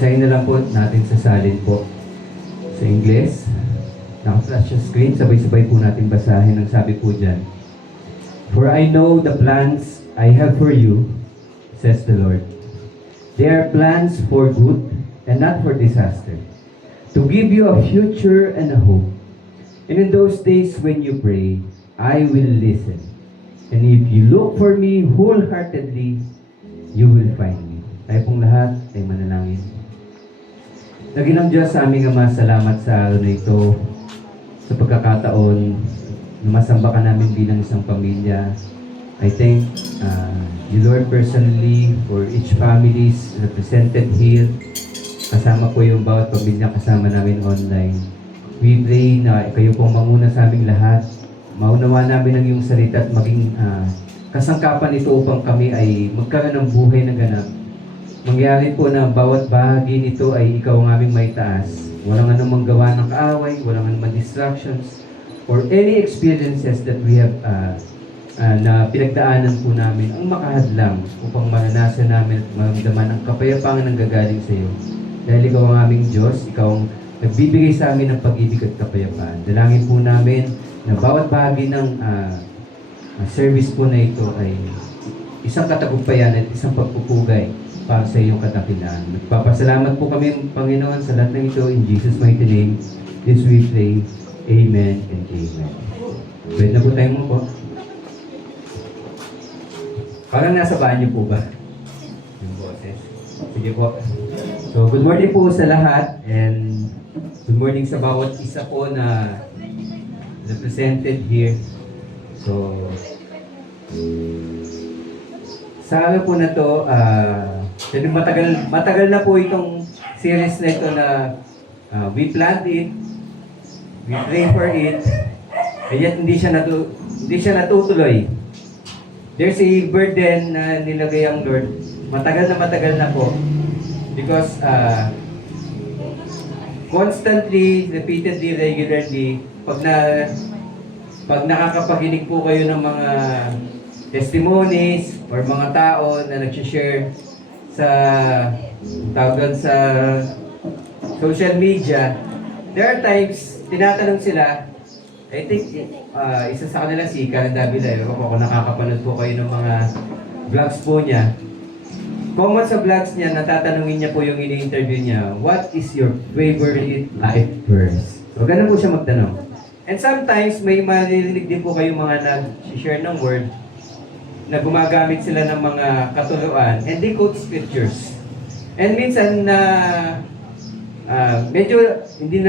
Basahin na lang po natin sa salin po. Sa Ingles, naka-flash sa screen, sabay-sabay po natin basahin. Ang sabi po dyan, "For I know the plans I have for you, says the Lord. They are plans for good and not for disaster, to give you a future and a hope. And in those days when you pray, I will listen. And if you look for me wholeheartedly, you will find me." Tayo pong lahat ay manalangin. Naginang Diyos sa aming Ama, salamat sa araw na ito, sa pagkakataon na masamba ka namin bilang isang pamilya. I thank you, Lord, personally for each families represented here. Kasama po yung bawat pamilya kasama namin online. We pray na kayo pong manguna sa aming lahat. Maunawa namin ang iyong salita at maging kasangkapan ito upang kami ay magkaroon ng buhay na ganap. Mangyari po na bawat bahagi nito ay ikaw ang aming maitaas. Walang anumang gawa ng kaaway, walang anumang distractions, or any experiences that we have na pinagdaanan po namin ang makahadlang upang maranasan namin at maramdaman ang kapayapaan ng gagaling sa iyo. Dahil ikaw ang aming Diyos, ikaw ang nagbibigay sa amin ng pag-ibig at kapayapaan. Dalangin po namin na bawat bahagi ng service po na ito ay isang katagumpayan at isang pagpupugay para sa iyong kadakilaan. Nagpapasalamat po kami, Panginoon, sa lahat ng ito. In Jesus' mighty name, this we pray. Amen and amen. Pwede na po tayo mo po. Parang nasa banyo po ba? Yung boses. Sige po. So, good morning po sa lahat and good morning sa bawat isa po na represented here. So, sa araw po na to, matagal na po itong series na ito na we planned it, we pray for it, and yet hindi siya natutuloy. There's a burden na nilagay ang Lord. Matagal na po. Because constantly, repeatedly, regularly, pag nakakapaginig po kayo ng mga testimonies or mga tao na nag-share sa social media, there are times, tinatanong sila, I think, isa sa kanila si Karen Davila, kung nakakapanood po kayo ng mga vlogs po niya. Common sa vlogs niya, natatanungin niya po yung ini-interview niya, what is your favorite life verse? So, ganun po siya magtanong. And sometimes, may maririnig din po kayo mga nag-share ng word na gumagamit sila ng mga katuluan and they quote scriptures. And minsan na medyo hindi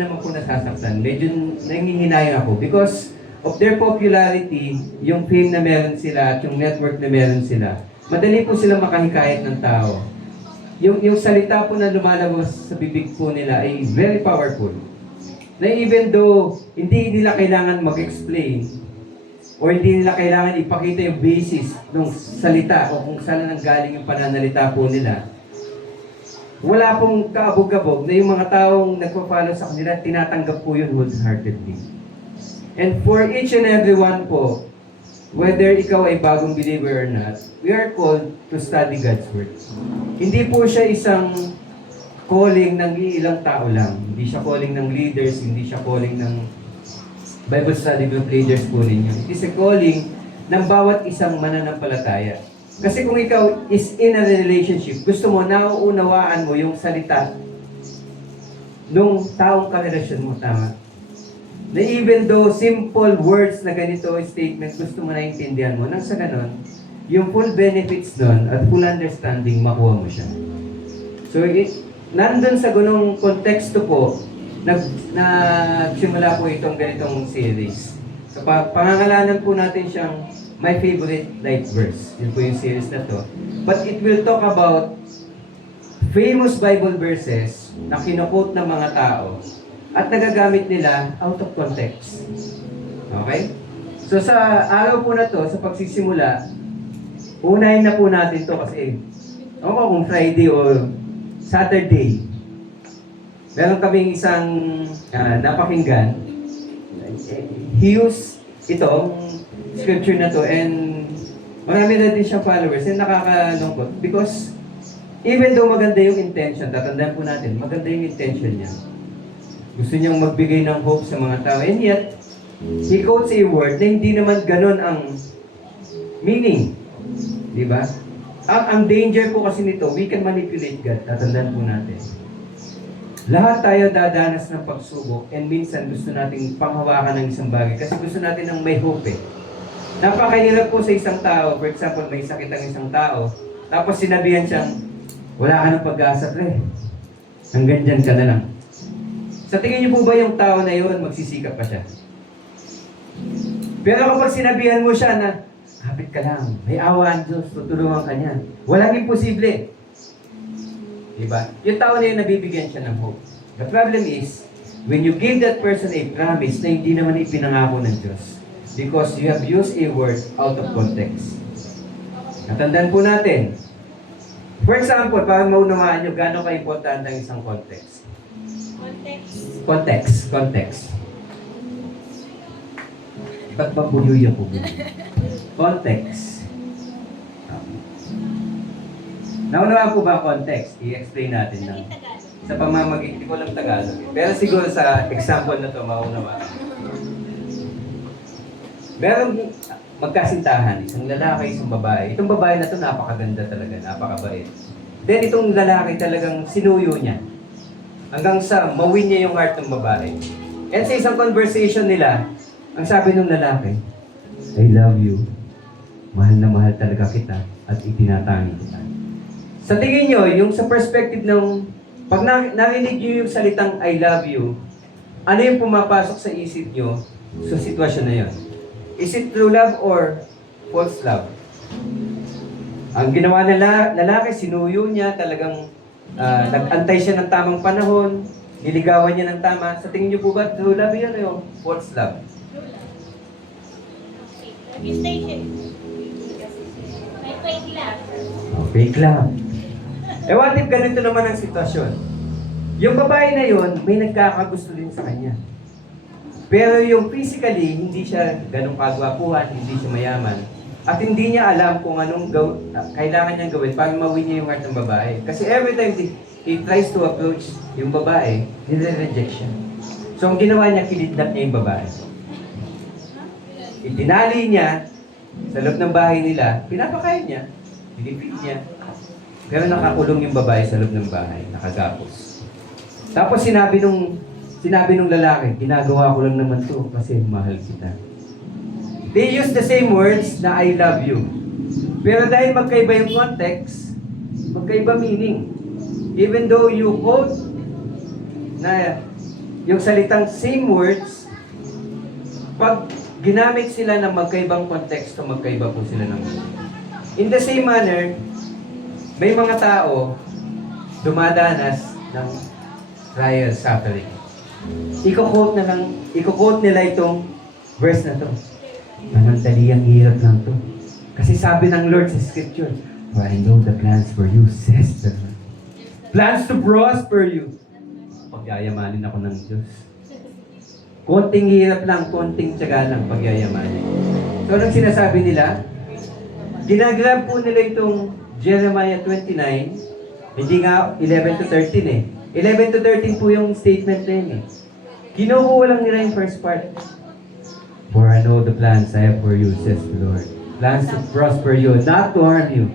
naman po nasasaktan. Medyo nangihinayang ako because of their popularity, yung fame na meron sila at yung network na meron sila. Madali po sila makahikayat ng tao. Yung salita po na lumalabas sa bibig po nila ay very powerful. Na even though hindi nila kailangan mag-explain or hindi nila kailangan ipakita yung basis ng salita o kung saan nanggaling yung pananalita po nila, wala pong kaabog-abog na yung mga taong nagpa-follow sa kanila, tinatanggap po yun wholeheartedly. And for each and every one po, whether ikaw ay bagong believer or not, we are called to study God's Word. Hindi po siya isang calling ng ilang tao lang. Hindi siya calling ng leaders, hindi siya calling ng Bible study group leaders po ninyo. It is a calling ng bawat isang mananampalataya. Kasi kung ikaw is in a relationship, gusto mo, nauunawaan mo yung salita nung taong karelasyon mo, tama? Na even though simple words na ganito statement, gusto mo na intindihan mo, nang sa ganon, yung full benefits nun at full understanding, makuha mo siya. So, nandun sa ganong konteksto po, nagsimula po itong ganitong series. So, pangangalanan po natin siyang My Favorite Life Verse. Yun po yung series na to. But it will talk about famous Bible verses na kinukote ng mga tao at nagagamit nila out of context. Okay? So sa araw po na to, sa pagsisimula, unahin na po natin to kasi kung Friday o Saturday, meron kaming isang napakinggan. He used itong scripture na to and marami na din siyang followers and nakakalungkot because Even though maganda yung intention, tatandaan po natin, maganda yung intention niya. Gusto niyang magbigay ng hope sa mga tao. And yet, he quotes a word na hindi naman ganun ang meaning. Di ba? Ang danger po kasi nito, we can manipulate God. Tatandaan po natin. Lahat tayo dadanas ng pagsubok and minsan gusto nating panghawakan ng isang bagay kasi gusto natin ng may hope eh. Napakahirap po sa isang tao, for example, may sakit ang isang tao, tapos sinabihan siyang, wala ka ng pag-asa, pre. Hanggang dyan ka na lang. Sa tingin niyo po ba yung tao na yun, magsisikap pa siya? Pero kapag sinabihan mo siya na, kapit ka lang, may awa ang Diyos, tutulungan ka niya. Walang imposible. Diba? Yung tao na yun, nabibigyan siya ng hope. The problem is, when you give that person a promise na hindi naman ipinangako ng Diyos, because you have used a word out of context. Natandaan po natin. For example, para maunawaan nyo gaano ka-importante ang isang context. Context. Ba't ba buyuya po? Context. Naunawaan po ba context? I-explain natin lang. Sa pamamagitan ko lang Tagalog. Pero siguro sa example na to maunawaan. Merong magkasintahan, isang lalaki, isang babae. Itong babae na to napakaganda talaga, napakabait. Then itong lalaki talagang sinuyo niya. Hanggang sa mawin niya yung heart ng babae. And sa isang conversation nila, ang sabi ng lalaki, I love you. Mahal na mahal talaga kita at itinatangi kita. Sa tingin nyo, yung sa perspective ng, pag narinig nyo yung salitang I love you, ano yung pumapasok sa isip nyo sa sitwasyon na yun? Is it true love or false love? Ang ginawa ng lalaki, sinuyo niya, talagang nag-antay siya ng tamang panahon, niligawan niya ng tama. Sa tingin niyo po ba, true love yun o false love? Fake love. What if ganito naman ang sitwasyon? Yung babae na yun, may nagkakagusto din sa kanya. Pero yung physically, hindi siya ganong kagwapuhan, hindi siya mayaman. At hindi niya alam kung anong kailangan niyang gawin para mawin niya yung heart ng babae. Kasi every time he tries to approach yung babae, nire-reject siya. So ang ginawa niya, kinidnap niya yung babae. Itinali niya sa loob ng bahay nila, pinapakain niya, pinipid niya. Pero nakakulong yung babae sa loob ng bahay, nakagapos. Tapos sinabi nung lalaki, ginagawa ko lang naman to kasi mahal kita. They use the same words na I love you. Pero dahil magkaiba yung context, magkaiba meaning. Even though you quote na yung salitang same words, pag ginamit sila ng magkaibang konteksto, magkaiba po sila ng meaning. In the same manner, may mga tao dumadanas ng trial suffering. Iko-quote nila itong verse na to. Manandali ang hirap lang to. Kasi sabi ng Lord sa Scripture, for I know the plans for you, says the Lord. Plans to prosper you. Pagyayamanin ako ng Diyos. Konting hirap lang, konting tiyaga lang, pagyayamanin. So, anong sinasabi nila? Ginagrab po nila itong Jeremiah 29, hindi nga 11 to 13 eh. 11 to 13 po yung statement na yun eh. Kinukuha lang nila yung first part. For I know the plans I have for you, says the Lord. Plans to prosper you, not to harm you.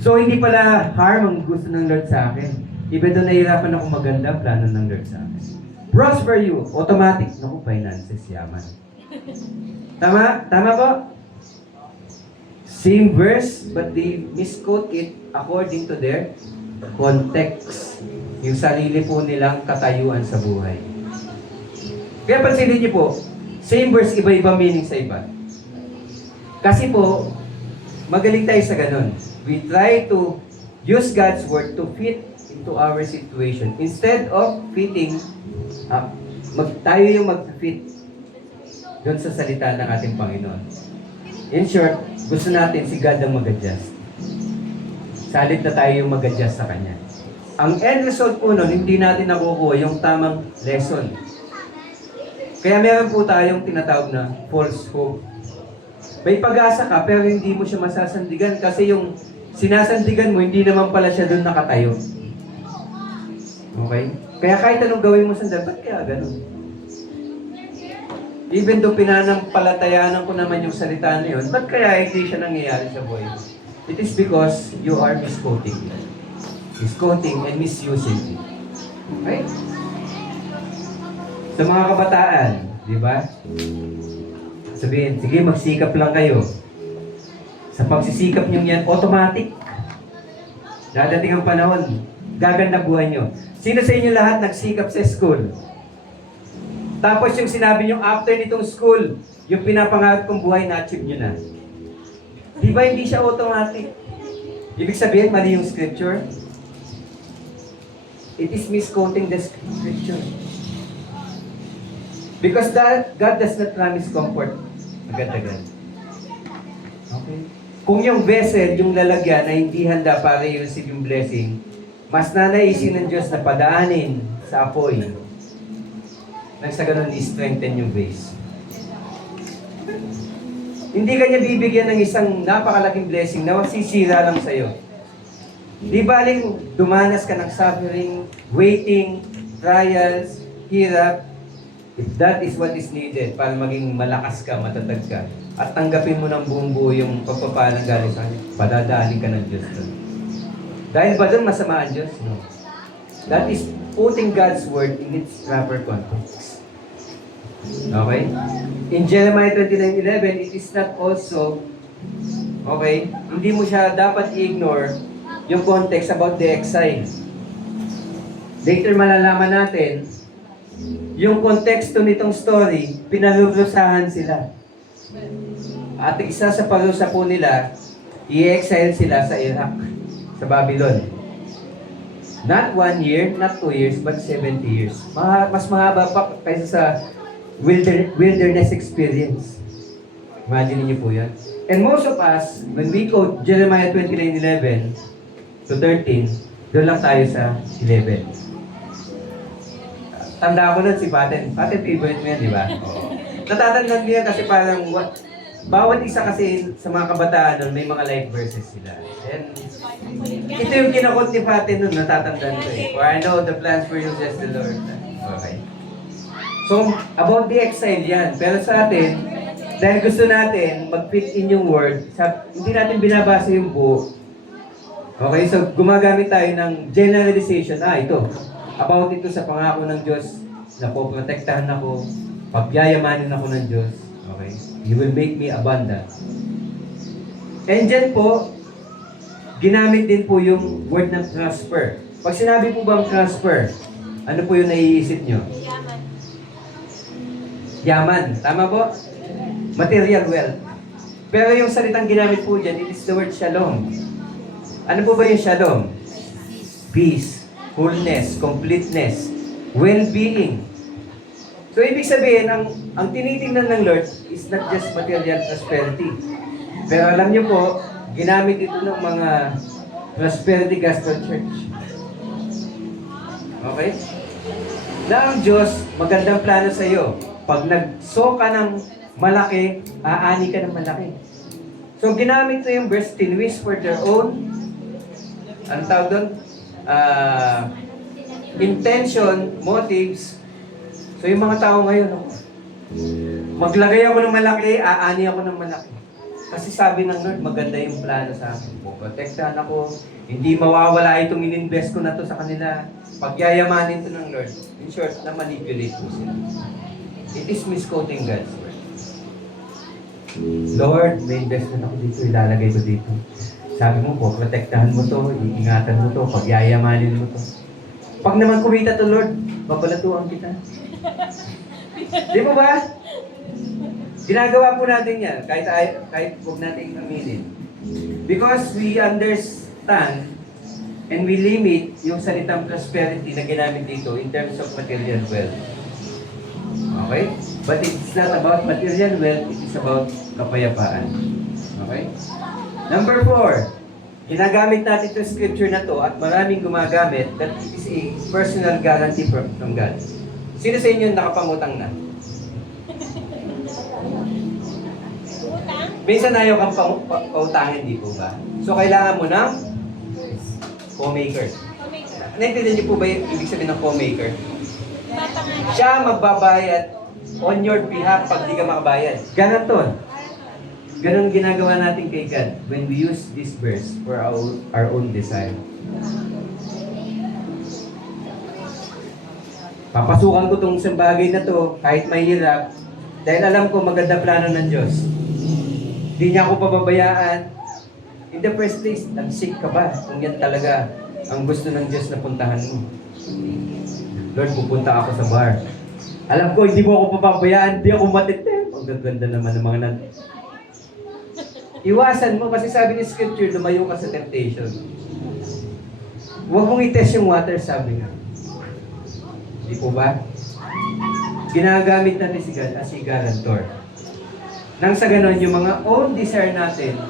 So, hindi pala harm ang gusto ng Lord sa akin. Even though nahihirapan ako maganda, plano ng Lord sa akin. Prosper you, automatic. Naku, finances, yaman. Tama? Tama po? Same verse, but they misquote it according to their context. Yung sarili po nilang katayuan sa buhay. Kaya pansinin niyo po, same verse, iba-iba meaning sa iba. Kasi po, magaling tayo sa ganun. We try to use God's word to fit into our situation. Instead of fitting, tayo yung mag-fit doon sa salita ng ating Panginoon. In short, gusto natin si God ang mag-adjust. Salit na tayo yung mag-adjust sa Kanya. Ang end result po nun, hindi natin nakukuha yung tamang lesson. Kaya meron po tayong tinatawag na false hope. May pag-asa ka, pero hindi mo siya masasandigan kasi yung sinasandigan mo, hindi naman pala siya doon nakatayo. Okay? Kaya kahit anong gawin mo sa ba't kaya ganun? Even though pinanampalatayaan ko naman yung salita na yun, ba't kaya hindi siya nangyayari sa buhay mo? It is because you are misquoting. Misquoting and misusing. Okay? Sa mga kabataan, di ba? Sabihin, sige, magsikap lang kayo. Sa pagsisikap nyo yan, automatic. Dadating ang panahon, gaganda buhay nyo. Sino sa inyo lahat nagsikap sa school? Tapos yung sinabi nyo, after nitong school, yung pinapangarap kong buhay, na-achieve nyo na. Di ba hindi siya automatic? Ibig sabihin, mali yung scripture? It is misquoting the scripture. Because God does not promise comfort agad-agad. Okay? Kung yung vessel, yung lalagyan na hindi handa para i-receive yung blessing, mas nanaisin ng Diyos na padaanin sa apoy. Nang sa ganun, i-strengthen yung base. Hindi kanya bibigyan ng isang napakalaking blessing na magsisira lang sa'yo. Di baling dumanas ka ng suffering, waiting, trials, hirap, if that is what is needed para maging malakas ka, matatag ka, at tanggapin mo ng buong buo yung pagpapalang galing sa kanya, padadaanin ka ng Diyos doon. Dahil ba doon masama ang Diyos? No. That is putting God's word in its proper context. Okay? In Jeremiah 29:11, it is not also, okay, hindi mo siya dapat i-ignore yung context about the exile. Later malalaman natin, yung konteksto nitong story, pinalulusahan sila. At isa sa parusa po nila, i-exile sila sa Iraq, sa Babylon. Not 1 year, not 2 years, but 70 years. Mas mahaba pa kaysa sa wilderness experience. Imagine niyo po yan. And most of us, when we quote Jeremiah 29:11 to 13, doon lang tayo sa 11. Tanda ko nun si Paten. Paten, favorite mo yan, di ba? Oo. Natatandaan niya kasi parang bawat isa kasi sa mga kabataan nun, may mga life verses sila. And ito yung kinakot ni Paten nun, natatandaan ko eh. For I know the plans for you, says the Lord. Okay. So, about the exile yan. Pero sa atin, dahil gusto natin mag-fit in yung word, hindi natin binabasa yung buo. Okay, so gumagamit tayo ng generalization. Ito. About ito sa pangako ng Diyos na poprotektahan ako, pagyayamanin ako ng Diyos. Okay? He will make me abundant. And dyan po, ginamit din po yung word ng transfer. Pag sinabi po bang transfer, ano po yung naiisip nyo? Yaman. Yaman. Tama po? Material wealth. Pero yung salitang ginamit po dyan, it is the word shalom. Ano po ba yung shalom? Peace, wholeness, completeness, well-being. So, ibig sabihin, ang tinitingnan ng Lord is not just material prosperity. Pero alam niyo po, ginamit ito ng mga prosperity gospel church. Okay? Na ang Diyos, magandang plano sa iyo. Pag nag-sow ka ng malaki, aani ka ng malaki. So, ginamit ito yung verse, tinwist for their own, ano tawag doon? Intention, motives. So, yung mga tao ngayon, maglagay ako ng malaki, aani ako ng malaki. Kasi sabi ng Lord, maganda yung plano sa akin. Protektahan ako, hindi mawawala itong ininvest ko na to sa kanila. Pagyayamanin to ng Lord. In short, na manipulate po sila. It is misquoting God's word. Lord, may investment ako dito, ilalagay ko dito. Sabi mo po, protektahan mo to, iingatan mo to, pagyayamanin mo to. Pag naman kumita to, Lord, babalatuan kita. Di ba ba? Ginagawa po natin yan, kahit huwag natin aminin. Because we understand and we limit yung salitang prosperity na ginamit dito in terms of material wealth. Okay? But it's not about material wealth, it is about kapayapaan. Okay? Number 4, ginagamit natin itong scripture na to at maraming gumagamit that is a personal guarantee from God. Sino sa inyo nakapangutang na? Utang? Minsan ayaw kang pautangin, di po ba? So, kailangan mo ng co-maker. Naintindihan niyo po ba yung ibig sabihin ng co-maker? Siya magbabayad on your behalf pag di ka makabayad. Ganon to. Ganon ginagawa natin kay God when we use this verse for our own desire. Papasukan ko tong isang bagay na to kahit mahirap dahil alam ko maganda plano ng Diyos. Hindi niya ako pababayaan. In the first place, nag-seek ka ba kung yan talaga ang gusto ng Diyos na puntahan mo? Lord, pupunta ako sa bar. Alam ko, hindi mo ako papabayaan, hindi ako matitip. Ang gaganda naman ng mga nan... Iwasan mo, kasi sabi ni Scripture, lumayo ka sa temptation. Huwag mong i-test yung water, sabi nga. Hindi po ba? Ginagamit natin si God as a guarantor. Nang sa ganon, yung mga own desire natin,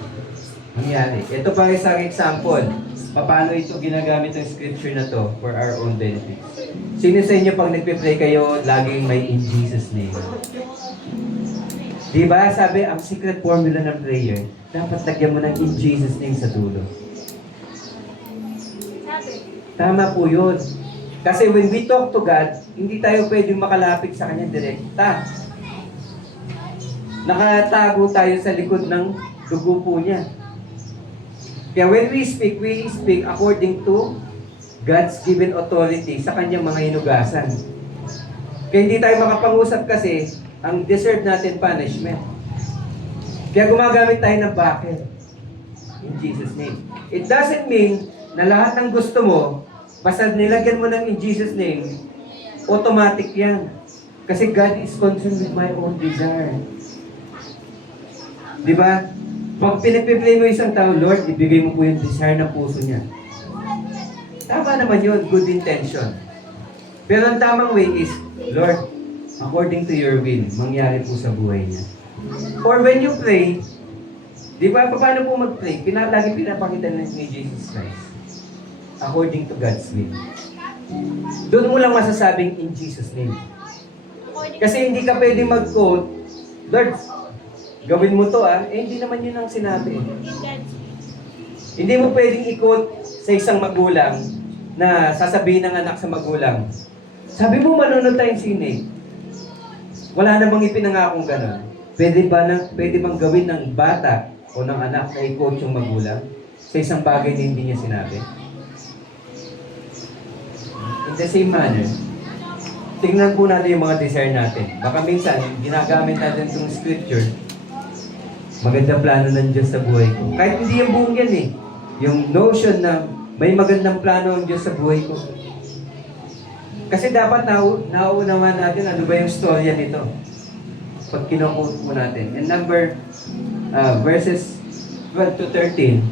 mangyari. Ito pa isang example. Paano ito ginagamit ng scripture na to for our own benefit? Sino sa inyo pag nagpe-pray kayo, laging may in Jesus name? Diba? Sabi, ang secret formula ng prayer, dapat lagyan mo ng in Jesus name sa dulo. Tama po yun. Kasi when we talk to God, hindi tayo pwedeng makalapit sa Kanya direkta. Nakatago tayo sa likod ng dugo po niya. Kaya when we speak according to God's given authority sa Kanyang mga hinugasan. Kaya hindi tayo makapangusap kasi ang deserve natin punishment. Kaya gumagamit tayo ng bakit. In Jesus' name. It doesn't mean na lahat ng gusto mo, basta nilagyan mo ng in Jesus' name, automatic yan. Kasi God is concerned with my own desire. Di ba? Pag pinipiplay mo isang tao, Lord, ibigay mo po yung desire ng puso niya. Tama naman yun, good intention. Pero ang tamang way is, Lord, according to your will, mangyari po sa buhay niya. Or when you pray, di ba, paano po mag-pray? Lagi pinapakita ni Jesus Christ. According to God's will. Doon mo lang masasabing in Jesus' name. Kasi hindi ka pwede mag-quote, Lord, gawin mo to hindi naman yun ang sinabi. Hindi mo pwedeng i-quote sa isang magulang na sasabihin ng anak sa magulang, sabi mo manunod tayong sine. Wala namang ipinangakong gano'n. Pwede bang gawin ng bata o ng anak na i-quote yung magulang sa isang bagay na hindi niya sinabi? In the same manner, tingnan po natin yung mga desire natin. Baka minsan, ginagamit natin itong scripture, magandang plano ng Diyos sa buhay ko. Kahit hindi yung buong yan yung notion na may magandang plano ang Diyos sa buhay ko. Kasi dapat nauunawan natin ano ba yung storya nito. Pag kino-quote po natin. And verses 12 to 13,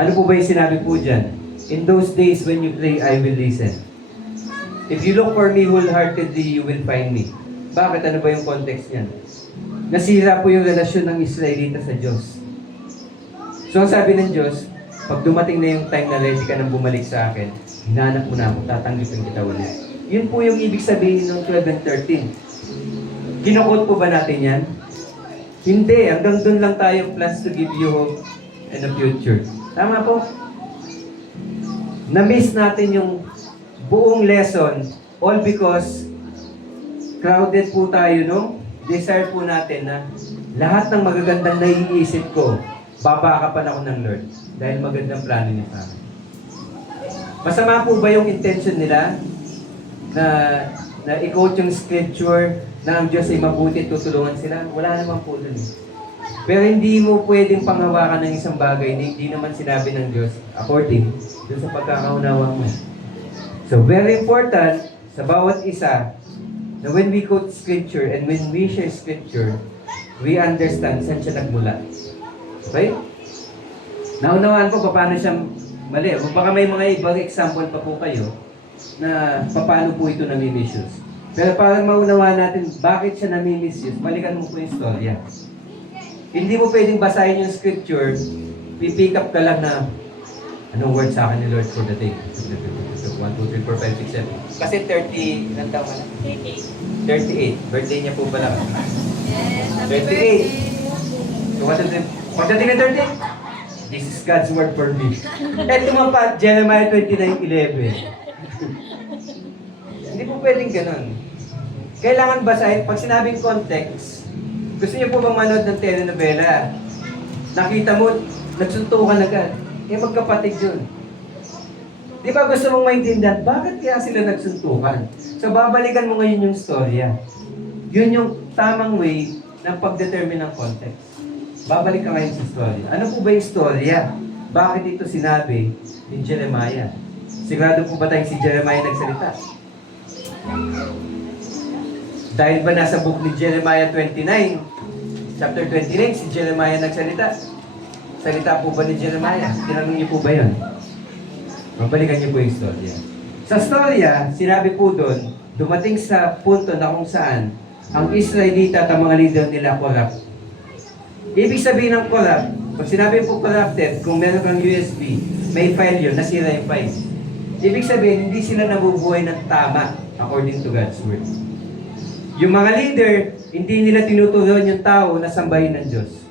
ano po ba yung sinabi po dyan? In those days when you pray, I will listen. If you look for me wholeheartedly, you will find me. Bakit? Ano ba yung context niyan? Nasira po yung relasyon ng Israelita sa Diyos. So, ang sabi ng Diyos, pag dumating na yung time na ready ka nang bumalik sa akin, hinahanap mo na ako, tatanggipin kita ulit. Yun po yung ibig sabihin ng 12 and 13. Kinukot po ba natin yan? Hindi. Hanggang doon lang tayo plans to give you hope and a future. Tama po? Na-miss natin yung buong lesson all because crowded po tayo, no? Desire po natin na lahat ng magagandang naiisip ko, babakapan ako ng Lord dahil magandang plano niya sa akin. Masama po ba yung intention nila na i-quote yung scripture na ang Diyos ay mabuti, tutulungan sila? Wala naman po dun. Pero hindi mo pwedeng panghawakan ng isang bagay na hindi naman sinabi ng Diyos according dun sa pagkakaunawa mo. So very important sa bawat isa na when we quote scripture and when we share scripture, we understand saan siya nagmula. Okay? Naunawaan ko paano siya mali. Baka may mga ibang example pa po kayo na paano po ito nami-misuse. Pero para maunawaan natin bakit siya nami-misuse, balikan mo po yung storya. Hindi mo pwedeng basahin yung scripture, pipick up ka lang na anong word sa akin ni Lord for the day. 1, 2, 3, 4, 5, 6, 7. Kasi 30, ilang taon ka na? 38. 38. Birthday niya po pala. Yes, happy 38. birthday. So So what is it? Pagdating ng 13, this is God's word for me. Ito nga pa, Jeremiah 29:11. Hindi po pwedeng ganun. Kailangan basahin, pag sinabing context, gusto niyo po bang manood ng telenovela? Nakita mo, nagsuntukan agad. Eh magkapatid yun. Di ba gusto mong maintindihan, bakit kaya sila nagsuntukan? So babalikan mo ngayon yung storya. Yun yung tamang way ng pagdetermine ng context. Babalik ka ngayon sa storya. Ano po ba yung storya? Bakit ito sinabi ni Jeremiah? Sigurado po ba tayong si Jeremiah nagsalita? Dahil ba nasa book ni Jeremiah 29, chapter 29, si Jeremiah nagsalita? Salita po ba ni Jeremiah? Tinanong niyo po ba yun? Mabalikan niyo po yung storya. Sa storya, sinabi po doon, dumating sa punto na kung saan ang Israelita at ang mga leader nila corrupt. Ibig sabihin ng corrupt, pag sinabi po corrupted, kung meron kang USB, may file yun, nasira yung file. Ibig sabihin, hindi sila nabubuhay ng tama according to God's word. Yung mga leader, hindi nila tinuturuan yung tao na sambahin ng Diyos.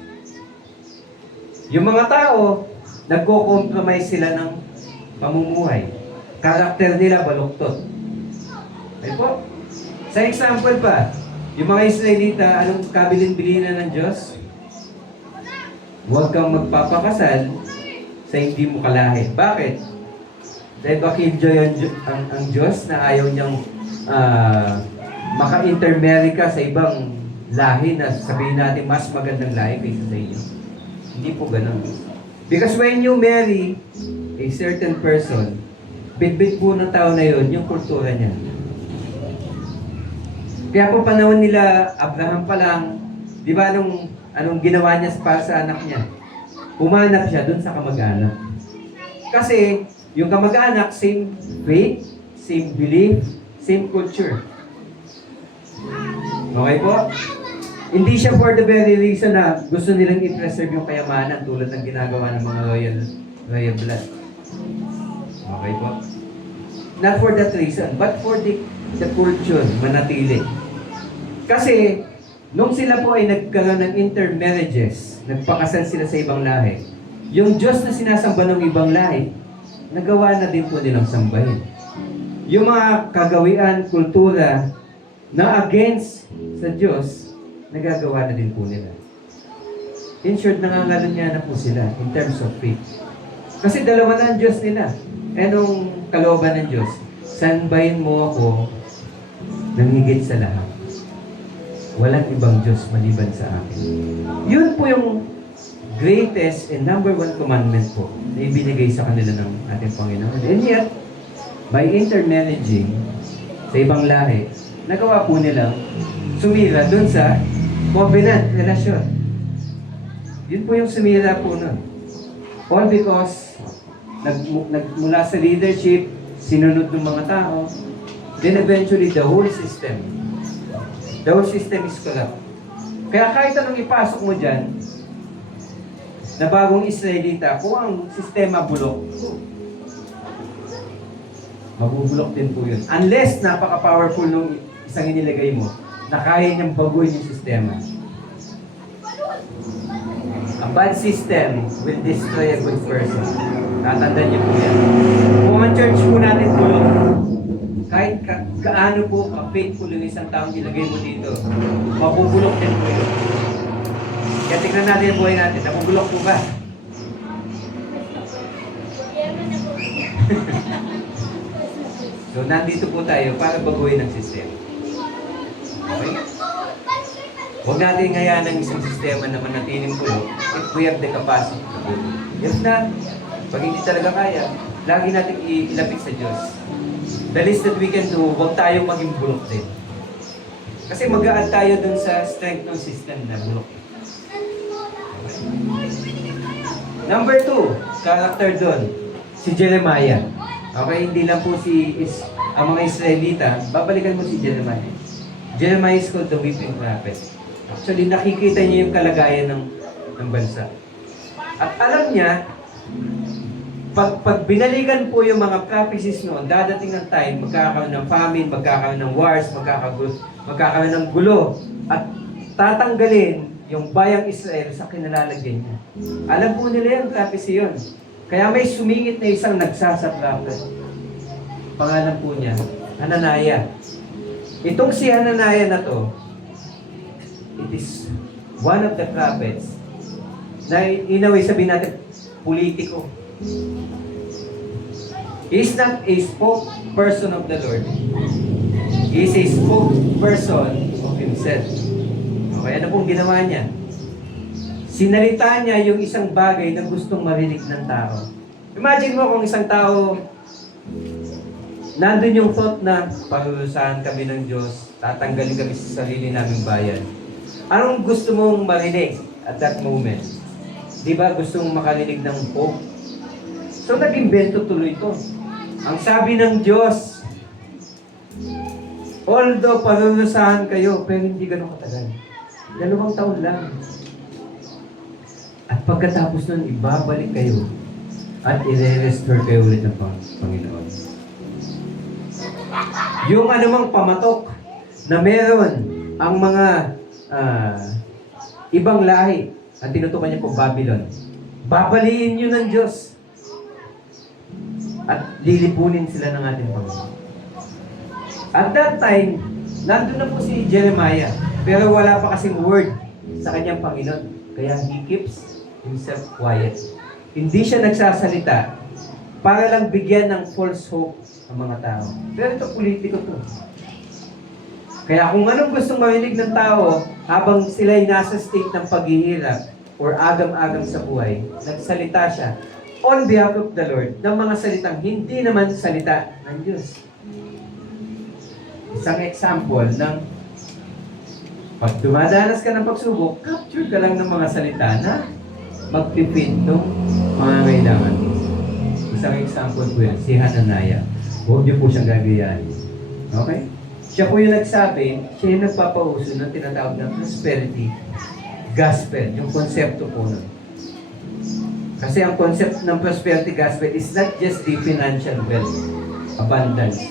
Yung mga tao, nagko-compromise sila ng pamumuhay. Karakter nila baluktot. Ay po. Sa example pa, yung mga Israelita, anong kabilin-bilinan ng Diyos? Huwag kang magpapakasal sa hindi mo kalahi. Bakit? Dahil ba killjoy ang Diyos na ayaw niyang maka-intermarry ka sa ibang lahi na sabihin natin mas magandang lahi kaysa sa inyo? Hindi po ganun. Because when you marry a certain person, bitbit po ng tao na yun, yung kultura niya. Kaya po panahon nila, Abraham pa lang, di ba anong ginawa niya para sa anak niya? Umanap siya dun sa kamag-anak. Kasi yung kamag-anak, same faith, same belief, same culture. Okay po? Hindi siya for the very reason na gusto nilang i-preserve yung kayamanan tulad ng ginagawa ng mga royal blood. Okay po? Not for that reason, but for the culture, manatili. Kasi, nung sila po ay nagkaroon ng intermarriages, nagpakasal sila sa ibang lahi, yung Diyos na sinasamba ng ibang lahi, nagawa na din po nilang sambahin. Yung mga kagawian, kultura, na against sa Diyos, nagagawa na din po nila. In short, nangangalunya na po sila in terms of faith. Kasi dalawa na ang Diyos nila. Anong kalooban ng Diyos? Sanbayin mo ako ng higit sa lahat. Walang ibang Diyos maliban sa akin. Yun po yung greatest and number one commandment po na ibinigay sa kanila ng ating Panginoon. And yet, by intermarrying sa ibang lahi, nagawa po nilang sumira dun sa covenant relasyon. Yun po yung sumira po nun. All because nagmula sa leadership, sinunod ng mga tao, then eventually the whole system is corrupt. Kaya kahit anong ipasok mo dyan, na bagong Israelita, kung ang sistema bulok, mabubulok din po yun. Unless napaka-powerful nung isang inilagay mo, na kaya niyang baguhin yung sistema. A bad system will destroy a good person. Tatandaan niyo po yan. Kung ang church po natin bulok, kahit gaano po ka-faithful yung isang taong ilagay mo dito, mabubulok din po yun. Kaya tignan natin yung buhay natin. Nabubulok po ba? So, nandito po tayo para baguhin ang sistema. Okay? Huwag natin ngayon ang isang sistema na manatiling pulo if we have the capacity to do it. If not, pag hindi talaga kaya, lagi natin ilapit sa Diyos. The least that we can do, huwag tayo maging bulok din. Kasi mag-a-add tayo dun sa strength ng system na bulok. Okay. Number 2, character dun, si Jeremiah. Okay, hindi lang po ang mga Israelita, babalikan mo si Jeremiah. Jeremiah is called the weeping prophet. Actually, nakikita niya yung kalagayan ng bansa. At alam niya, pag binalikan po yung mga prophecies noon, dadating ng time, magkakaroon ng famine, magkakaroon ng wars, magkakaroon ng gulo, at tatanggalin yung bayang Israel sa kinalalagyan niya. Alam po nila yung prophecy yun. Kaya may sumingit na isang nagsasaplapan. Pangalan po niya, Hananiah. Itong si Hananiah na to, it is one of the prophets na in a way sabihin natin, politiko. He is not a spokesperson of the Lord. He is a spokesperson of himself. Okay, ano pong ginawa niya? Sinalita niya yung isang bagay na gustong marinig ng tao. Imagine mo kung isang tao, nandun yung thought na parurusahan kami ng Diyos, tatanggalin kami sa sarili naming bayan. Anong gusto mong marinig at that moment? Di ba gusto mong makarinig ng hope? So nag-invento tuloy ito. Ang sabi ng Diyos, although parurusahan kayo, pero hindi ganun katagal. 2 taon lang. At pagkatapos nun, ibabalik kayo at i-restore kayo ulit ng Panginoon. Yung anumang pamatok na meron ang mga ibang lahi, ang tinutukan niya po Babylon, babaliin nyo ng Diyos at lilipunin sila ng ating Panginoon. At that time, nandun na po si Jeremiah, pero wala pa kasing word sa kanyang Panginoon. Kaya he keeps himself quiet. Hindi siya nagsasalita para lang bigyan ng false hope ang mga tao. Pero ito, politiko to. Kaya kung anong gustong marinig ng tao habang sila'y nasa state ng paghihirap or agam-agam sa buhay, nagsalita siya on behalf of the Lord ng mga salitang hindi naman salita ng Diyos. Isang example ng pag dumadanas ka ng pagsubok, capture ka lang ng mga salita na magpipit ng mga kailangan. Isang example po yan, si Hananiah. Huwag niyo po siyang gagayahin. Okay? Siya po yung nagsabi, siya yung nagpapauso ng tinatawag na prosperity gospel, yung konsepto po nun. Kasi ang concept ng prosperity gospel is not just the financial wealth, abundance.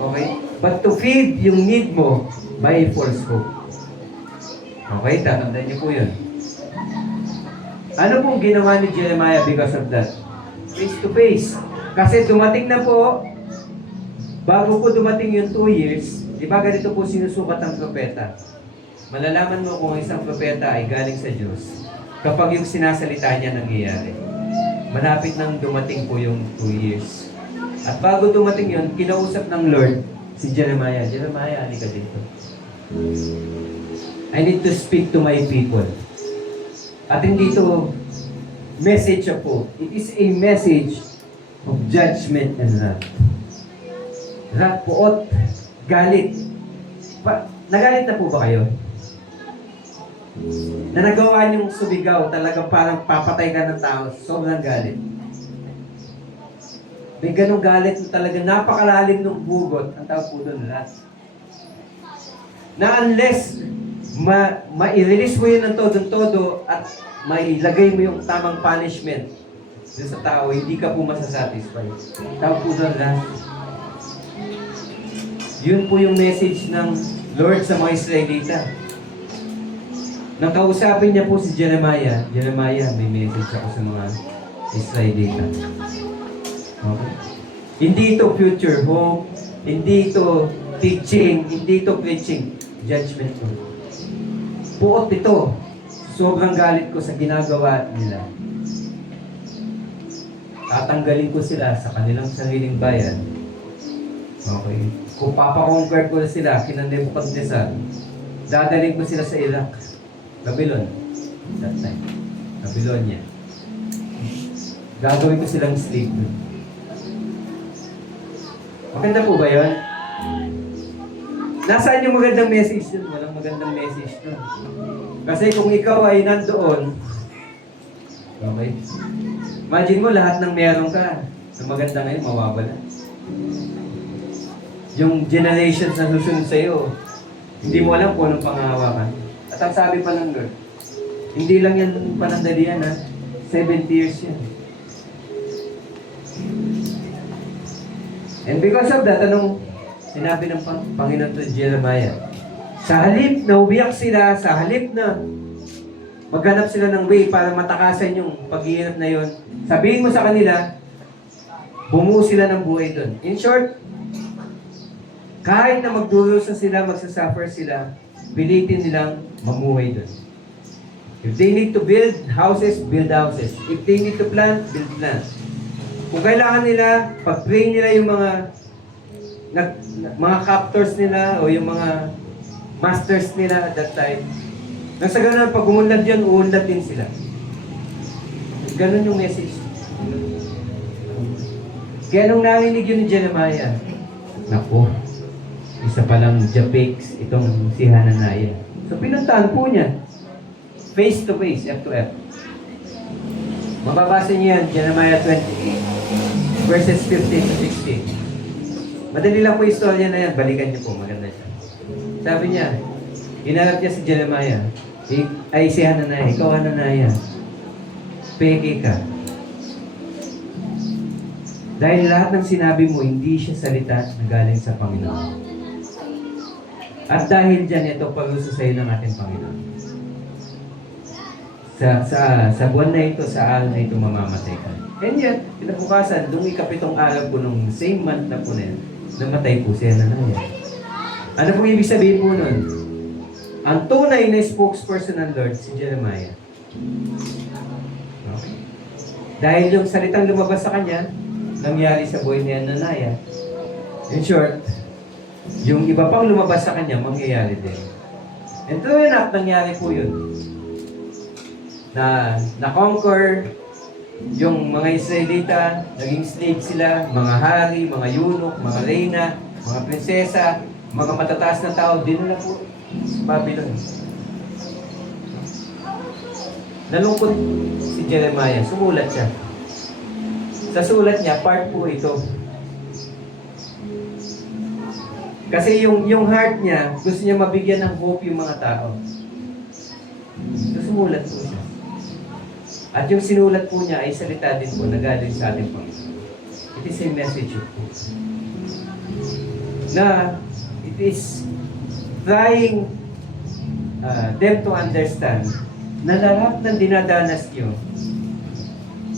Okay? But to feed yung need mo by a false hope. Okay? Tatandaan niyo po yun. Ano pong ginawa ni Jeremiah because of that? Face to face. Kasi dumating na po, bago po dumating yung 2 years, di ba ganito po sinusukat ng propeta? Malalaman mo kung isang propeta ay galing sa Diyos kapag yung sinasalita niya nangyayari. Malapit nang dumating po yung 2 years. At bago dumating yun, kinausap ng Lord si Jeremiah. Jeremiah, halika dito. I need to speak to my people. At hindi ito message po. It is a message of judgment and wrath. Wrath poot, galit. Nagalit na po ba kayo? Na nagawa niyong sumigaw, talagang parang papatay ka ng tao, sobrang galit. May ganong galit na talaga napakalalim ng bugot, ang tawag po doon, wrath. Na unless ma-release mo yun ng todo-todo at mailagay mo yung tamang punishment dun sa tao, hindi ka po masasatisfy. Tawag po doon, wrath. Yun po yung message ng Lord sa mga Israelita. Nang kausapin niya po si Jeremiah, Jeremiah, may message ako sa mga Israelita. Okay? Hindi ito future hope, hindi ito teaching, hindi ito preaching, judgment ko. Puot ito. Sobrang galit ko sa ginagawa nila. Tatanggalin ko sila sa kanilang sariling bayan. Okay? Kung papakonquer ko sila, kinanempagdesal, dadalhin ko sila sa Iraq. Babylon. That time. Babylonia. Gagawin ko silang slave. Maganda po ba yun? Nasaan yung magandang message dun? Walang magandang message dun. Kasi kung ikaw ay nandoon, okay? Imagine mo lahat ng meron ka na maganda ngayon, mawawala. Yung generations na susunod sa'yo, hindi mo alam kung anong pangahawakan. At ang sabi pa ng Lord, hindi lang yan panandalian ha, 70 years yan. And because of that, anong sinabi ng Panginoon to Jeremiah? Sa halip na umiyak sila, sa halip na maghanap sila ng way para matakasan yung paghihirap na yon. Sabihin mo sa kanila, bumuo sila ng buhay doon. In short, kahit na magdurusa sila, magsasuffer sila, pilitin nilang mamuhay doon. If they need to build houses, build houses. If they need to plant, build plants. Kung kailangan nila, pag-pray nila yung mga captors nila o yung mga masters nila at that time, nang sa ganun, pag umunlad yun, uunlad din sila. Ganun yung message. Kaya nung narinig yun ni Jeremiah, naku, isa palang Japex, itong si Hananiah. So pinuntahan po niya, face to face, F to F. Mababasa niyo yan, Jeremiah 28, verses 15 to 16. Madali lang po yung istorya na yan, balikan niyo po, maganda siya. Sabi niya, hinarap niya si Jeremiah, ay si Hananiah, ikaw Hananiah, peke ka. Dahil lahat ng sinabi mo, hindi siya salita na galing sa Panginoon. At dahil dyan, ito parusa sa iyo ng ating Panginoon. Sa buwan na ito, sa araw na ito, mamamatay ka. And yet, kinabukasan, nung ikapitong araw po nung same month na po na yun, namatay po si Hananiah. Ano po ibig sabihin po nun? Ang tunay na spokesperson ng Lord, si Jeremiah. Okay. Dahil yung salitang lumabas sa kanya, nangyari sa buhay ni Hananiah. In short, yung iba pang lumabas sa kanya, mangyayari din. And true enough, nangyari po yun. Na-conquer yung mga Israelita, naging slave sila, mga hari, mga eunuch, mga reyna, mga prinsesa, mga matataas na tao, dinala po sa Babylon. Nalungkot si Jeremiah, sumulat siya. Sa sulat niya, part po ito. Kasi yung heart niya, gusto niya mabigyan ng hope yung mga tao. So sumulat po siya. At yung sinulat po niya ay salita din po na galing sa ating Panginoon. It is a message of hope. Na it is trying them to understand na lahat ng dinadanas niyo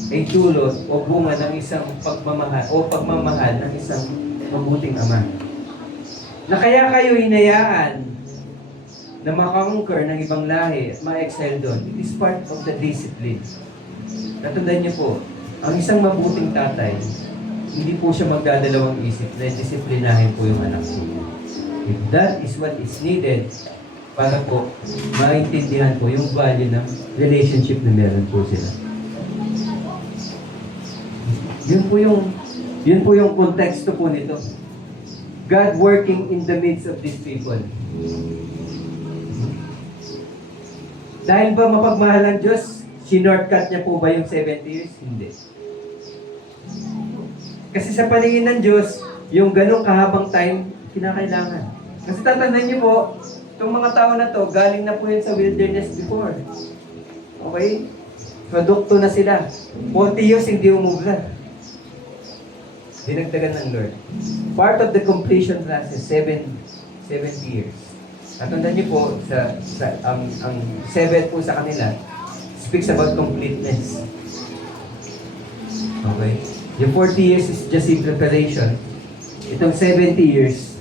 ay dulot o bunga ng isang pagmamahal ng isang mabuting ama. Na kaya kayo hinayaan na makakonquer ng ibang lahi at ma-excel doon. It is part of the discipline. Natandaan niyo po, ang isang mabuting tatay, hindi po siya magdadalawang isip na disiplinahin po yung anak niya. If that is what is needed para po maintindihan po yung value ng relationship na meron po sila. Yun po yung konteksto po nito. God working in the midst of these people. Dahil ba mapagmahal ang Diyos, sinortcut niya po ba yung 70 years? Hindi. Kasi sa paningin ng Diyos, yung ganong kahabang time, kinakailangan. Kasi tatandaan niyo po, itong mga tao na to, galing na po yun sa wilderness before. Okay? Produkto na sila. 40 years hindi umubra. Dinagdagan ng Lord. Part of the completion process, 70 years. At tandaan niyo po, ang 7 po sa kanila, speaks about completeness. Okay? Yung 40 years is just in preparation. Itong 70 years,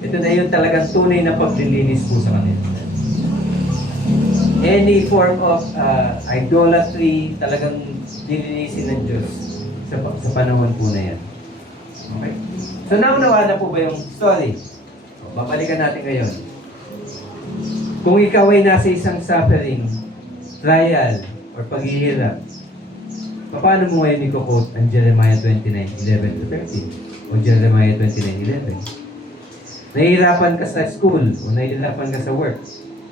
ito na yung talagang tunay na paglilinis po sa kanila. Any form of idolatry, talagang lilinisin ng Diyos sa panahon po na yan. Okay? So, naunawa na po ba yung story? Babalikan natin ngayon. Kung ikaw ay nasa isang suffering, trial, or paghihirap, paano mo ngayon i-quote ang Jeremiah 29:11-13 o Jeremiah 29:11? Nahihirapan ka sa school o nahihirapan ka sa work,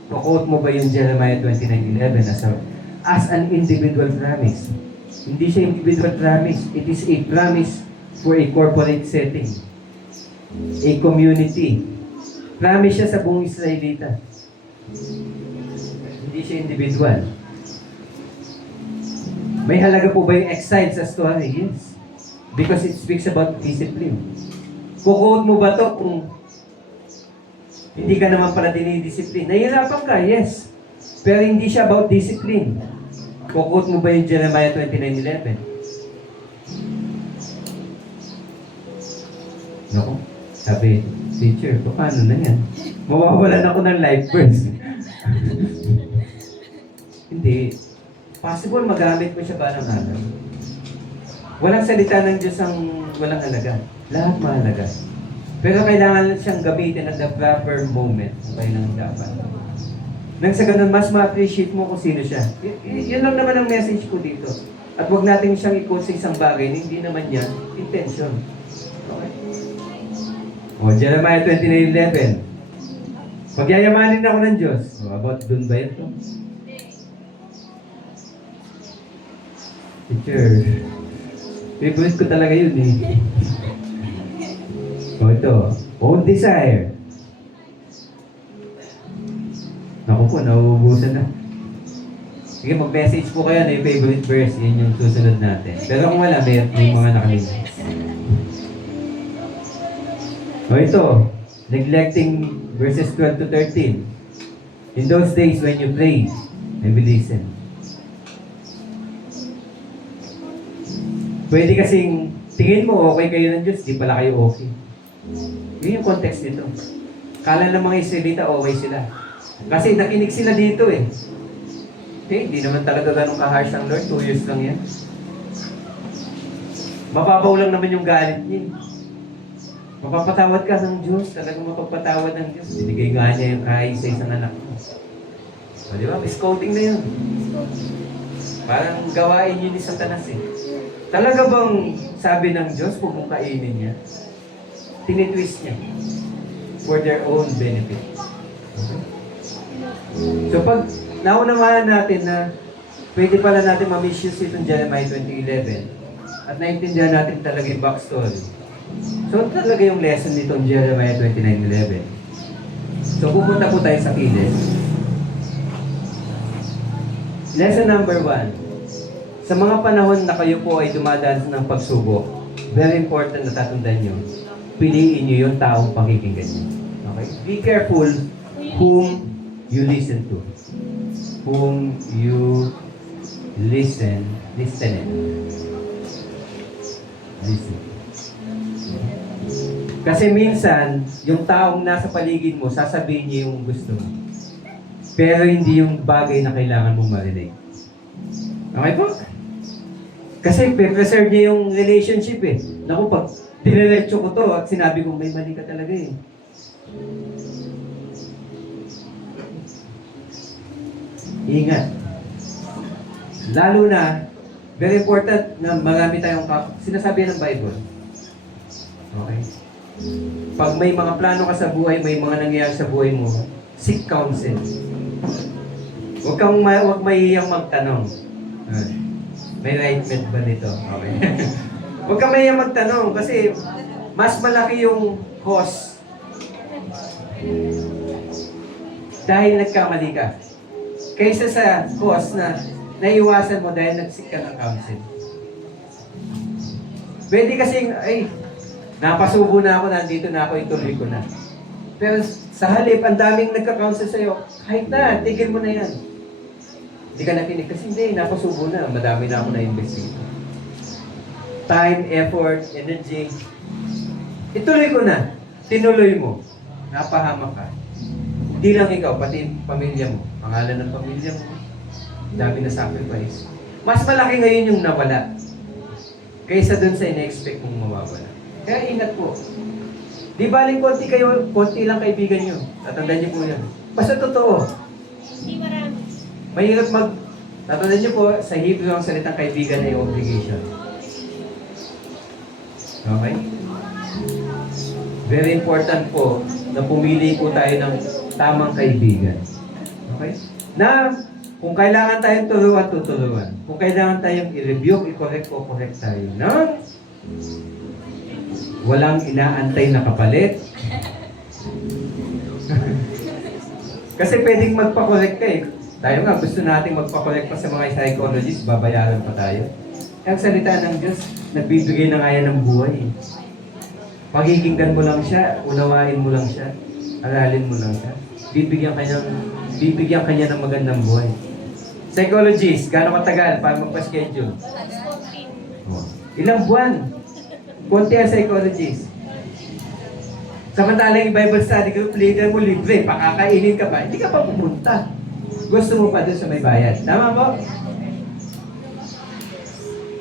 quote mo ba yung Jeremiah 29:11 as an individual promise? Hindi siya individual promise. It is a promise for a corporate setting. A community. Promise siya sa buong Israelita. Hindi siya individual. May halaga po ba yung exile sa story? Yes. Because it speaks about discipline. Kukote mo ba to kung hindi ka naman pala dinidiscipline? Nahihirapan ka? Yes. Pero hindi siya about discipline. Kukot mo ba yung Jeremiah 29:11? Naku, sabi, teacher, paano na yan? Mawawalan ako ng life verse. Hindi. Possible magamit mo siya balang-araw. Walang salita ng Diyos ang walang halaga. Lahat mahalaga. Pero kailangan siyang gamitin at the proper moment kung kailangan dapat. Nang sa ganun, mas ma-appreciate mo kung sino siya. Yun lang naman ang message ko dito. At huwag natin siyang i-quote sa isang bagay na hindi naman yan intention. Okay? O, Jeremiah 29:11. Pagyayamanin ako ng Diyos. O, about dun ba ito? Teacher, favorite ko talaga yun eh. O, ito. Own desire. Naku po, nauubusan na. Sige, mag-message po kayo na yung favorite verse. Yun yung susunod natin. Pero kung wala, may mga nakalimutan. O ito, neglecting verses 12 to 13. In those days when you pray, I will listen. Pwede kasing tingin mo okay kayo ng Diyos, di pala kayo okay. Yun yung context nito. Kala ng mga Israelita okay sila. Kasi nakinig sila dito eh. Okay, di naman talaga ganun ka-harsh ang Lord. 2 years lang yan. Mababaw lang naman yung galit niya. Mapapatawad ka ng Diyos. Talagang mapapatawad ng Diyos. Binigay nga niya yung kain sa isang anak mo. O, di ba? Scouting na yun. Parang gawain yun ni Satanas eh. Talaga bang sabi ng Diyos, huwag mong kainin niya? Tinitwist niya. For their own benefit. Okay? So pag naunawaan natin na pwede pala natin ma-misuse itong Jeremiah 20:11 at naintindihan natin talaga yung backstory. So talaga yung lesson nitong Jeremiah 29:11. So pupunta po tayo sa kilis. Lesson number 1. Sa mga panahon na kayo po ay dumadaan ng pagsubok, very important na tatandaan nyo, piliin nyo yung taong pakikinggan nyo. Okay? Be careful whom you listen to. Whom you listen. Listen. Kasi minsan, yung taong nasa paligid mo, sasabihin niya yung gusto mo. Pero hindi yung bagay na kailangan mong marinig. Okay po? Kasi preserve niya yung relationship eh. Naku, pag dinerecho ko to at sinabi ko may mali ka talaga eh. Ingat. Lalo na, very important na marami tayong sinasabi ng Bible. Okay? Pag may mga plano ka sa buhay, may mga nangyayari sa buhay mo, seek counsel. Huwag mahihiyang magtanong. May right med ba nito? Okay. Huwag kang mahihiyang magtanong kasi mas malaki yung cost dahil nagkamali ka kaysa sa cost na naiwasan mo dahil nagsik ka ng counsel. Pwede kasing, ay, napasubo na ako, nandito na ako, ituloy ko na. Pero sa halip, ang daming nagka-counsel sa'yo, kahit na, tigil mo na yan. Hindi ka nakinig kasi hindi, napasubo na. Madami na ako na-invest dito. Time, effort, energy. Ituloy ko na. Tinuloy mo. Napahamak ka. Hindi lang ikaw, pati pamilya mo. Pangalan ng pamilya mo. Dami na sacrifice. Mas malaki ngayon yung nawala kaysa dun sa ina-expect mong mawawala. Kaya ingat po. Di baling konti lang kaibigan nyo. Tatandaan nyo po yan. Basta totoo. Hindi marami. Mahirap tatandaan nyo po, sa Hebrew ang salitang kaibigan ay obligation. Okay? Very important po na pumili po tayo ng tamang kaibigan. Okay? Na kung kailangan tayong turuan, tuturuan. Kung kailangan tayong i-review, i-correct o correct tayo. No? Walang inaantay na kapalit. Kasi pwedeng magpa-correct ka eh. Tayo nga, gusto nating magpa-correct pa sa mga psychologists, babayaran pa tayo. Ang salita ng Diyos, nagbibigay na nga yan ng buhay. Pakikinggan mo lang siya, unawain mo lang siya, aralin mo lang siya. Bibigyan ka ng bibigyan kanya ng magandang buhay. Psychologist, gaano katagal para magpa-schedule? Oh. Ilang buwan? Konti ang psychologist. Samantalang yung Bible study group leader mo libre, pakakainin ka pa, hindi ka pa pumunta. Gusto mo pa doon sa may bayad. Tama po?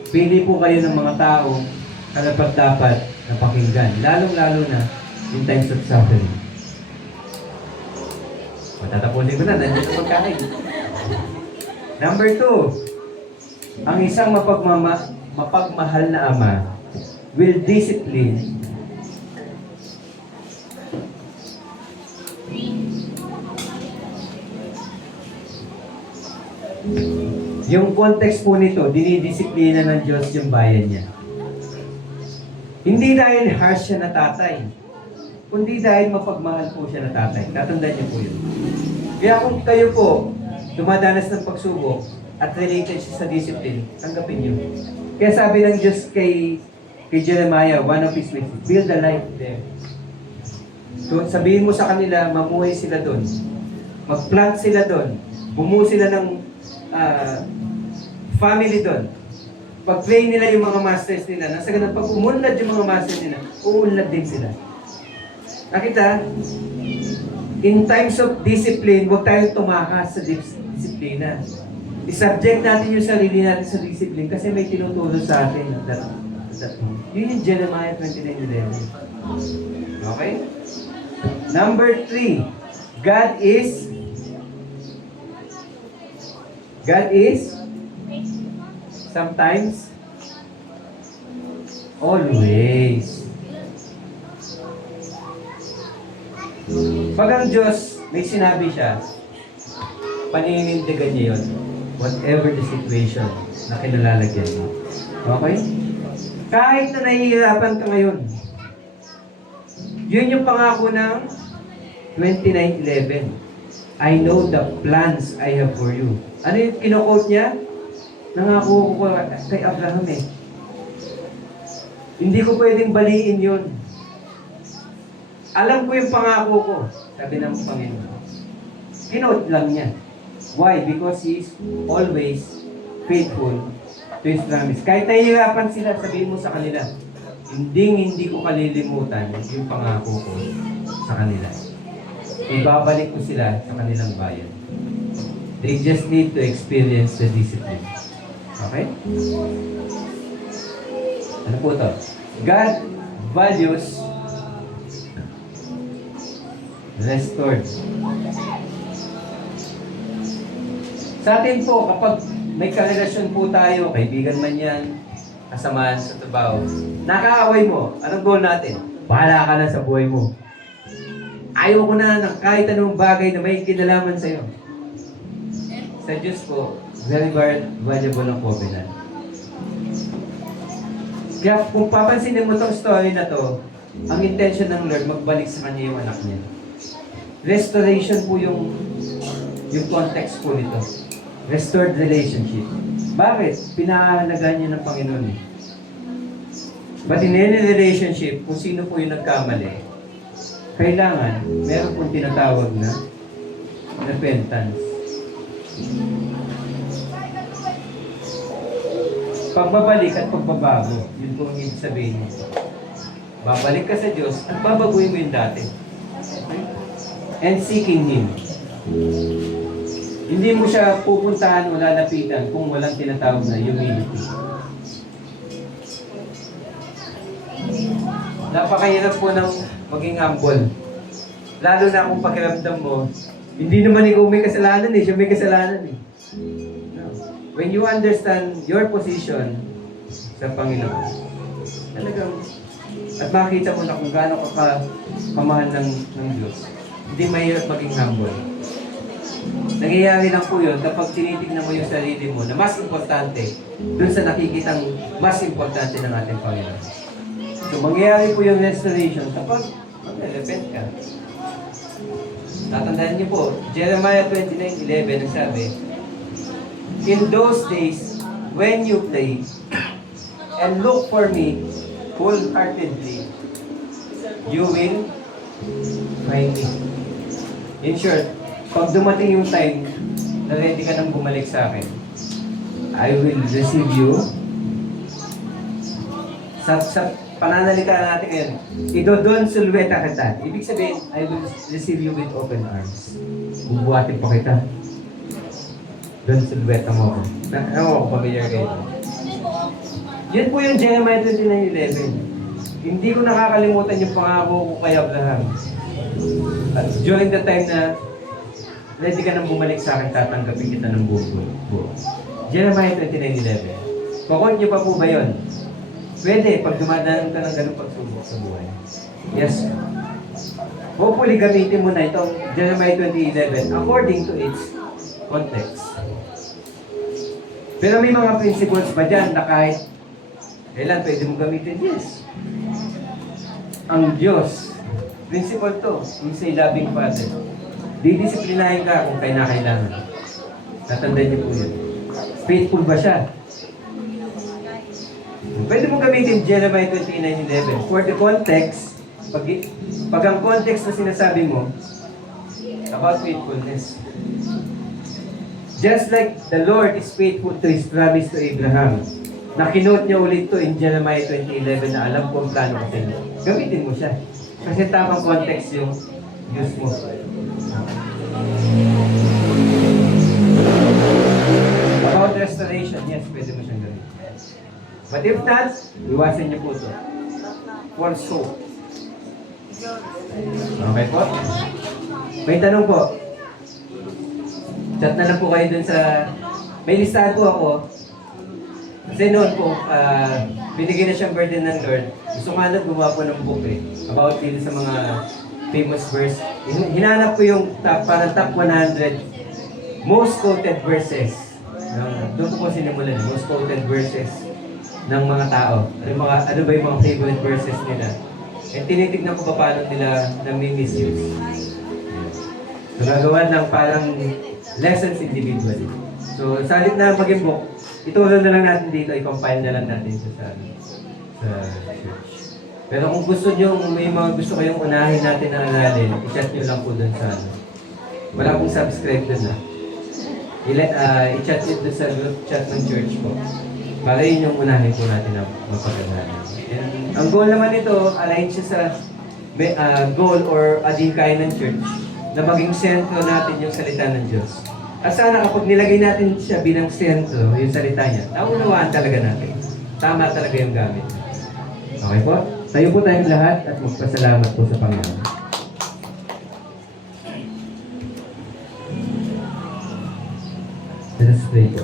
Pili po kayo ng mga tao karapat-dapat na pakinggan. Lalong-lalo na in times of suffering. Matatapusin ko na, nandiyan ang pagkain. Number 2, ang isang mapagmahal na ama will discipline yung context po nito, dinidisiplina ng Diyos yung bayan niya. Hindi dahil harsh siya na tatay, kundi dahil mapagmahal po siya na tatay. Tatandaan niyo po yun. Kaya kung kayo po dumadanas ng pagsubok at related siya sa discipline, tanggapin niyo. Kaya sabi ng Diyos kay Jeremiah, one of his ways, build a life there. So sabihin mo sa kanila, mamuhay sila doon. Mag-plant sila doon. Bumuo sila ng family doon. Pag-train nila yung mga masters nila, nasa ganun, pag umunlad yung mga masters nila, uunlad din sila. Nakita? In times of discipline, huwag tayong tumakas sa disiplina. I-subject natin yung sarili natin sa discipline kasi may tinuturo sa atin. Yun yung Jeremiah 29:11. Okay? Number 3, God is sometimes, always. Pag ang Diyos, may sinabi siya, paninindigan niya yun. Whatever the situation na kinalalagyan mo. Okay? Kahit na nahihirapan ka ngayon, yun yung pangako ng 29:11. I know the plans I have for you. Ano yung kino-quote niya? Nangako ko kay Abraham eh. Hindi ko pwedeng baliin yun. Alam ko yung pangako ko, sabi ng Panginoon. Kinote lang niya. Why? Because He is always faithful to His promise. Kahit nahihirapan sila, sabihin mo sa kanila, hindi ko kalilimutan yung pangako ko sa kanila. Ibabalik ko sila sa kanilang bayan. They just need to experience the discipline. Okay? Ano po ito? God values restored. Sa atin po, kapag may karelasyon po tayo, kaibigan man yan, kasamaan sa trabaho, nakaaway mo, anong goal natin? Bahala ka na sa buhay mo. Ayaw ko na ng kahit anong bagay na may kinalaman sa'yo. Sa Diyos po, very valuable ang covenant. Kaya kung papansinin mo itong story na to, ang intention ng Lord, magbalik sa kanya yung anak niya. Restoration po yung context po nito. Restored relationship. Bakit? Pinahalagaan niya ng Panginoon eh. But in any relationship, kung sino po yung nagkamali, kailangan meron pong tinatawag na repentance. Pagbabalik at pagbabago, yun po ang ibig sabihin niya. Babalik ka sa Diyos at babaguhin mo yung dati. Okay? And seeking Him. Hindi mo siya pupuntahan o lalapitan kung walang tinatawag na humility. Napakahirap po ng maging humble. Lalo na kung pakiramdam mo, hindi naman ikaw may kasalanan eh, siya may kasalanan eh. When you understand your position sa Panginoon, talagang, at makita mo na kung gaano ka kamahal ng Diyos, hindi mahirap maging humble. Nangyayari lang po yun kapag tinitignan mo yung sarili mo na mas importante dun sa nakikitang mas importante ng ating Panginoon. So, mangyayari po yung restoration kapag mag-repent ka. Tatandaan niyo po, Jeremiah 29:11 nagsabi, in those days, when you pray and look for me wholeheartedly, you will find me. In short, pag dumating yung time na ready ka nang bumalik sa akin, I will receive you. Sa pananalita natin ngayon, idodon sulweta kita. Ibig sabihin, I will receive you with open arms. Bubuhatin pa kita. Don sulweta mo ako. Ewan ko, familiar kayo. Yan po yung Jeremiah 29:11. Hindi ko nakakalimutan yung pangako ko kay Abraham. At during the time na ready ka nang bumalik sa akin, tatanggapin kita ng buo. Jeremiah 29:11. Pakot niyo pa po ba yun? Pwede, pag dumadaan ka ng ganung pagsubok sa buhay. Yes. Hopefully, gamitin mo na itong Jeremiah 20:11 according to its context. Pero may mga principles pa dyan na kahit kailan pwede mong gamitin? Yes. Ang Diyos, principle to, He's a loving Father. Didisiplinahin ka kung kailangan. Tatandaan niyo po yun. Faithful ba siya? Pwede mong gamitin Jeremiah 29:11. For the context, pag ang context na sinasabi mo, about faithfulness. Just like the Lord is faithful to His promise to Abraham, na kinote niya ulit to in Jeremiah 20:11 na alam ko ang plano ko sa inyo. Gamitin mo siya. Kasi tamang context yung use mo. About restoration, yes, pwede mo siyang gamitin. But if not, iwasan niyo po ito. For soap. Okay po? May tanong po. Chat na lang po kayo dun sa... May listahan po ako. Kasi noon po, binigyan na siyang burden ng Lord. Gusto nga na gumawa po ng book about dito sa mga famous verse. Hinanap ko yung parang top 100 most quoted verses. Doon ko sinimulan, most quoted verses ng mga tao. Ano ba yung mga favorite verses nila? And tinitignan ko pa paano nila nami-misuse. So, gagawa ng parang lessons individually. So, sa halip na maging book, itulong na lang natin dito, i-compile na lang natin sa church. Pero kung gusto nyo, may mga gusto kayong unahin natin na aralin, i-chat nyo lang po dun sa wala akong subscribe dun na. I-chat nyo dun sa group chat ng church po. Para yun yung unahin po natin na mapag-aralan. And ang goal naman nito, align siya sa goal or adhikain ng church na maging sentro natin yung salita ng Diyos. At sana kapag nilagay natin siya bilang sentro, yung salita niya, naunawaan talaga natin. Tama talaga yung gamit. Okay po? Tayo po tayong lahat at magpasalamat po sa Panginoon. Let us pray po.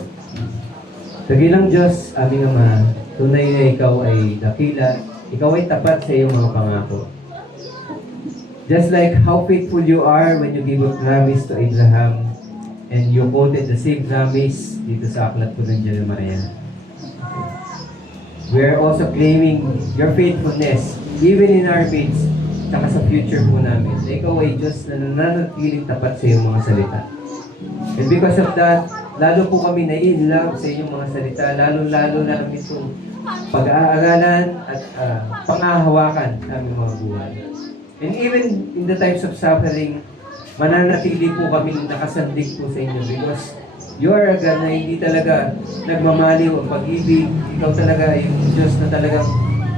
Dakilang Diyos, aming Ama, tunay na Ikaw ay dakila, Ikaw ay tapat sa iyong mga pangako. Just like how faithful you are when you give a promise to Abraham, and you quoted the same promise dito sa aklat po ng Jeremiah. We are also claiming your faithfulness, even in our midst, saka sa future po namin. Na ikaw ay Diyos na nananatiling tapat sa iyong mga salita. And because of that, lalo po kami na-in-love sa iyong mga salita, lalo-lalo na kami itong pag-aaralan at pangahawakan sa aming mga buhay. And even in the times of suffering, mananatili po kami nakasandig po sa inyo because you are a God na hindi talaga nagmamaliw ang pag-ibig. Ikaw talaga yung Diyos na talagang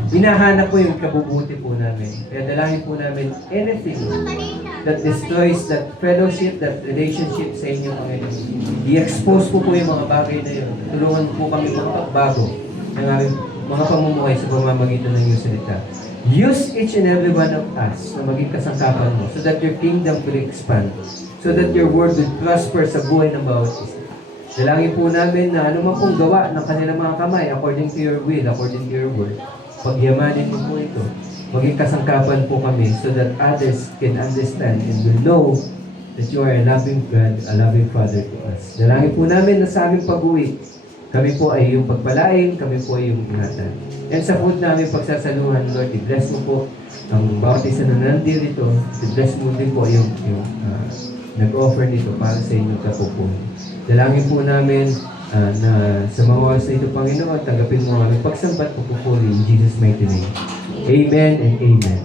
hinahanap po yung kabubuti po namin. Kaya dalangin po namin anything that destroys that fellowship, that relationship sa inyo, Panginoon. I-expose po yung mga bagay na yun. Tulungan po kami magpagbago ng aming mga pamumuhay sa pamamagitan ng iyong salita. Use each and every one of us na maging kasangkapan mo so that your kingdom will expand, so that your word will prosper sa buhay ng bawat isa. Dalangin po namin na ano man pong gawa ng kanilang mga kamay according to your will, according to your word, pagyamanin mo po ito. Maging kasangkapan po kami so that others can understand and will know that you are a loving God, a loving Father to us. Dalangin po namin na sa aming pag-uwi, kami po ay yung pagpalain, kami po ay yung ingatan. And sa food namin pagsasaluhan, Lord, i-bless mo po ang bawat isa na nandito. I-bless mo din po yung nag-offer nito para sa inyong kapupunan. Dalangin po namin na sa mga oras na ito, Panginoon, tanggapin mo ang aming pagsambat, pupupuli in Jesus' mighty name. Amen and amen.